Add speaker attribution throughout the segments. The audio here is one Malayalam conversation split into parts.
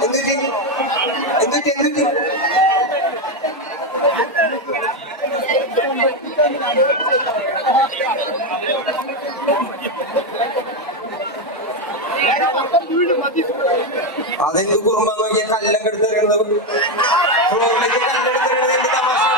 Speaker 1: എന്തുറ്റി എന്തുറ്റി എന്തുറ്റി അതെന്ത് കുറുമ്പ നോക്കിയ കല്ലൊക്കെ എടുത്ത് എറിയുന്നത് ഫ്ലോറിലേക്ക് കല്ലെടുത്ത് എറിയുന്നത് എന്ത് തമാശ?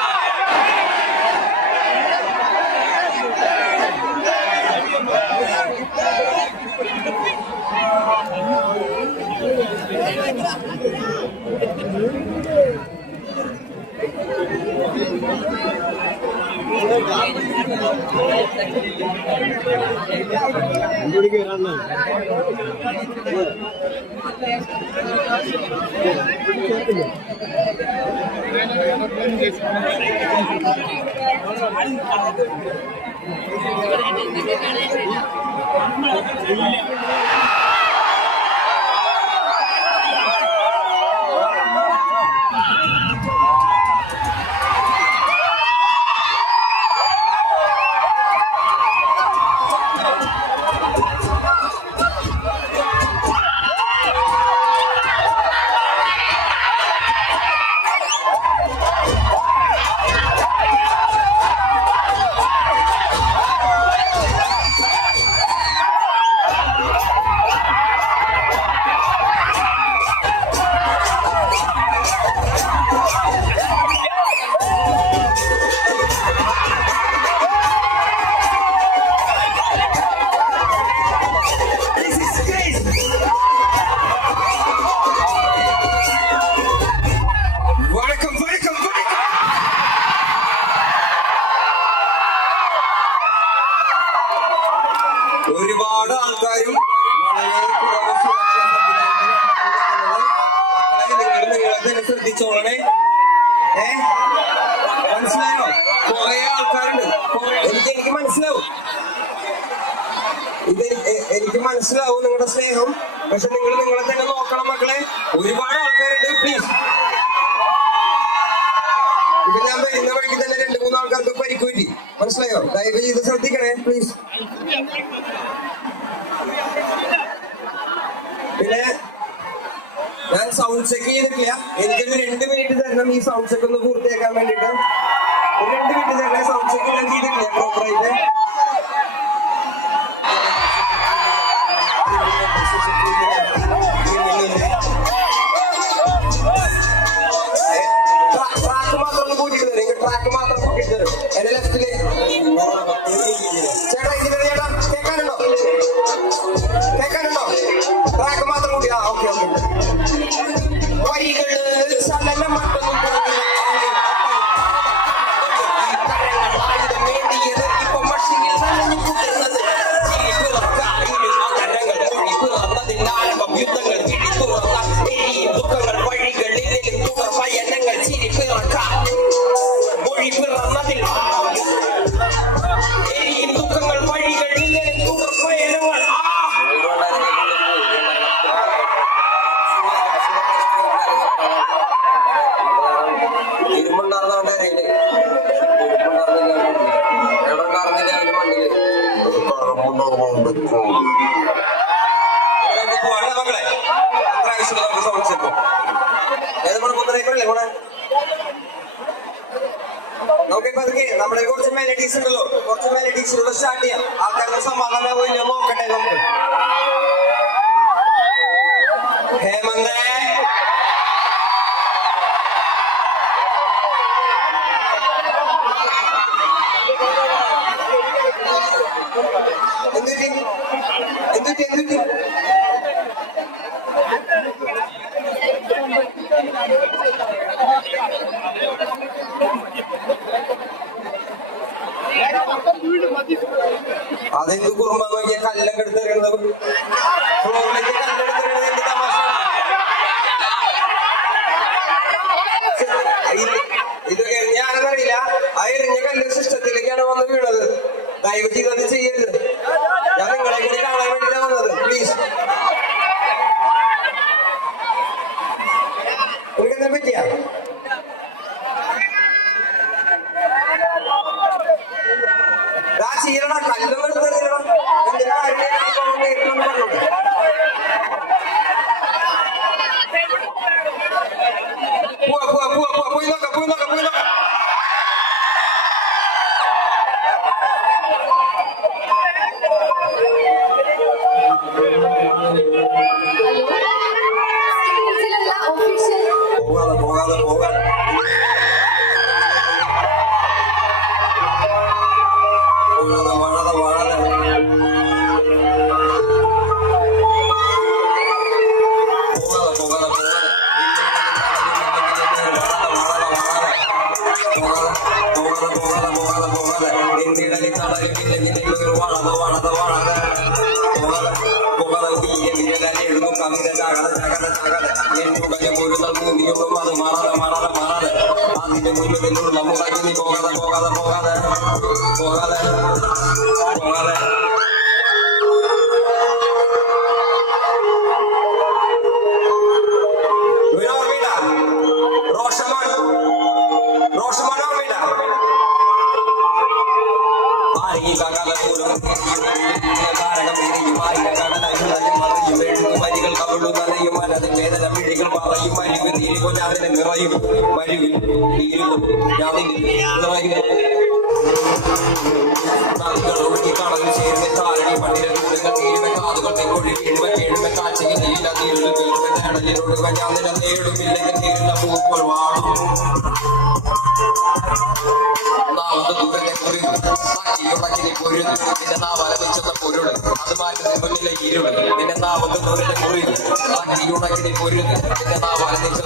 Speaker 1: అందుడికి రాను Thank you. തന്നെ ശ്രദ്ധിച്ചോളണേ. ഏ? മനസ്സിലായോ? കുറെ ആൾക്കാരുണ്ട്. എനിക്ക് മനസ്സിലാവും. ഇത് എനിക്ക് മനസ്സിലാവും നിങ്ങളുടെ സ്നേഹം. പക്ഷെ നിങ്ങൾ നിങ്ങളെ തന്നെ നോക്കണം മക്കളെ. ഒരുപാട് ആൾക്കാരുണ്ട് പ്ലീസ് ഇപ്പൊ ഞാൻ വരുന്ന വഴിക്ക് തന്നെ രണ്ടു മൂന്ന് ആൾക്കാർക്ക് പരിക്കുപറ്റി മനസ്സിലായോ? ദയവ് ചെയ്ത് ശ്രദ്ധിക്കണേ പ്ലീസ് പിന്നെ ഞാൻ സൗണ്ട് ചെക്ക് ചെയ്തിട്ടില്ല. എനിക്കൊരു രണ്ട് മിനിറ്റ് തരണം. ഈ സൗണ്ട് ചെക്ക് ഒന്ന് പൂർത്തിയാക്കാൻ വേണ്ടിട്ട് ഒരു രണ്ട് മിനിറ്റ് തരണം. സൗണ്ട് ചെക്ക് ഞാൻ ചെയ്തിട്ടില്ല പ്രോപ്പറായിട്ട് ട്രാക്ക് ആവശ്യമുള്ള നമുക്ക് സംശയിക്കും ഏത് കൂടെ കുന്നരേക്കല്ലേ കൂടെ നമുക്കിപ്പോ നമ്മളെ കുറച്ച് മെലഡീസ് ഉണ്ടല്ലോ. കുറച്ച് മെലഡീസ് സ്റ്റാർട്ട് ചെയ്യാം. ആൾക്കാരുടെ സമാധാനം പോയി. നോക്കട്ടെ നമുക്ക്. ഹേമന്തേ എന്തുറ്റി എന്തുറ്റി എന്തുറ്റി അതെന്ത് കുറുമ്പ നോക്കിയ കല്ലൊക്കെ día. Sí, sí, sí, sí, sí, sí, sí, sí, sí, sí, sí, sí, sí, sí, sí, sí, sí, sí, sí, sí, world, world, world. മുഴുവൻ ഭൂമിയൊന്നും അത് മാറാതെ മാറാതെ മാറാതെ അതിന്റെ മുന്നിൽ നിന്നോട് മുറയ്ക്ക് നീ പോകാതെ പോകാതെ പോകാതെ പോകാതെ പോകാതെ കാരണം പേരിയും ആയിരം കടലായും മറിയും എഴുതും വരികൾ കവിളും നനയും മനതിൽ വേദന നിന്നെ നിറയും വഴിയും ഒഴുകി കടലിൽ ചേരുന്ന മണ്ണിലെ കൂടങ്ങൾ തീരുന്ന കാതുകൾ തെക്കൊഴി വീഴുവ കേഴുവ കാഴ്ചയിൽ നീല നീരുകൾ വീഴുവ നേടലിലൊടുക ഞാൻ നിന്നെ നേടുമില്ലെങ്കിൽ തീരുന്ന പൂക്കൾ വാടും. നാവത് ദൂരത്തെ കുറിയും സാക്ഷിയുടക്കിനെ പൊരുത്. നിന്റെ നാവല വെച്ചെന്ന പൊരുൾ. അത് മാറ്റുന്ന മുന്നിലെ ഇരുൾ. നിന്റെ നാവത് ദൂരത്തെ കുറിയും സാക്ഷിയുടക്കിനെ പൊരുത്. നിന്റെ നാവല ഇരുൾ.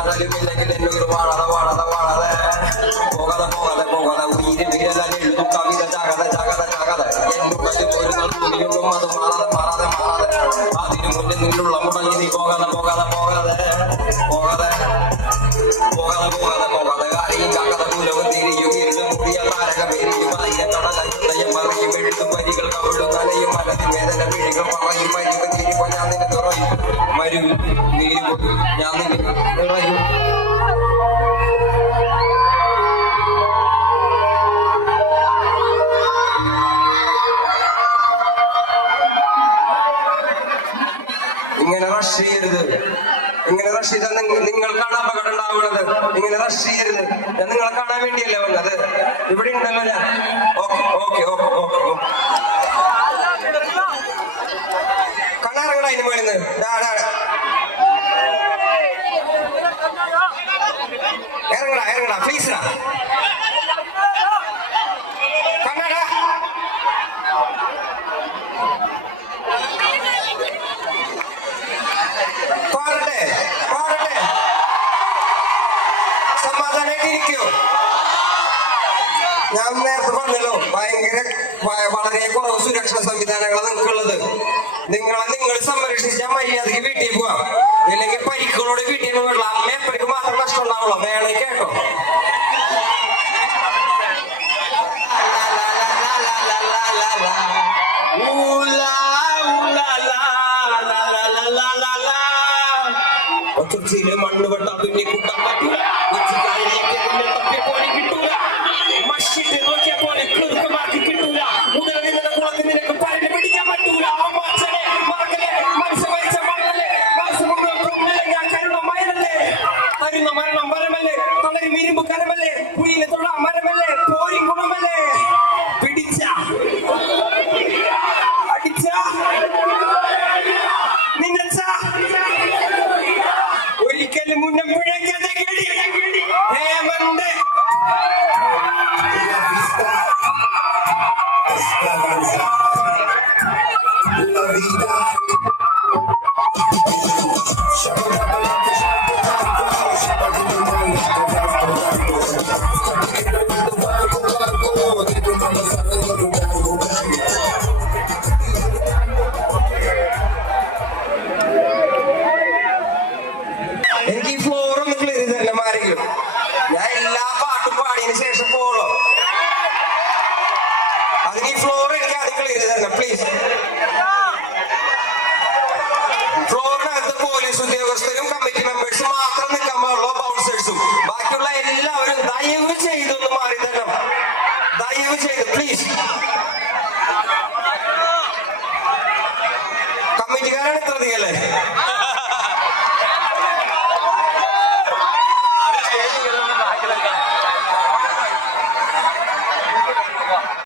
Speaker 1: തണലും ഇല്ലെങ്കിൽ എന്നൊരു വാടാതെ വാടാതെ വാടാതെ പോകാതെ പോകാതെ പോകാതെ ഉയര് വിരലാൽ എഴുതും കവിത ജാഗത ജാഗത ജാഗത എന്നുള്ളിൽ പോരുന്ന തുണിയൊന്നും അത് മാറാതെ മാറാതെ മാറാതെ അതിനു മുന്നിൽ നിന്നുള്ള മുടങ്ങി നീ പോകാതെ പോകാതെ പോകാതെ പോകാതെ പോകാതെ പോകാതെ പോകാതെ കാര്യം ജാഗത മൂലവും തിരിയും ഇരുന്ന് മുടിയ വരികൾ കവിളും നനയും മനസ്സിൽ വേദന പിഴികൾ പറയും ഇങ്ങനെ റഷ് ചെയ്യരുത്. ഇങ്ങനെ റഷ് ചെയ്താൽ നിങ്ങ- നിങ്ങൾക്കാണ് അപകടം ഉണ്ടാവുന്നത് ഇങ്ങനെ റഷ് ചെയ്യരുത്. ഞാൻ നിങ്ങളെ കാണാൻ വേണ്ടിയല്ലേ വന്നത്? ഇവിടെ ഉണ്ടല്ലോ ഞാൻ. Okay okay okay okay okay. കണ്ണാറങ്ങട അതിന് മേളിന്ന്. ഞാൻ നേരത്തെ പറഞ്ഞല്ലോ ഭയങ്കര വളരെ കുറവ് സുരക്ഷാ സംവിധാനങ്ങളാണ് നിങ്ങൾക്കുള്ളത്. നിങ്ങളെ നിങ്ങൾ സംരക്ഷിച്ചാൽ മര്യാദയ്ക്ക് വീട്ടിൽ പോവാം. ഇല്ലെങ്കിൽ പരിക്കുകളോട് വീട്ടിൽ പോകാനുള്ള അമ്മയപ്പർക്ക് മാത്രം നഷ്ടം ഉണ്ടാവുള്ളൂ. വേണേ കേട്ടോ. ഒച്ചയിൽ പ്ലീസും ബാക്കിയുള്ള എല്ലാവരും ദയവ് ചെയ്തൊന്ന് മാറി തരണം. ദയവ് ചെയ്ത് പ്ലീസ്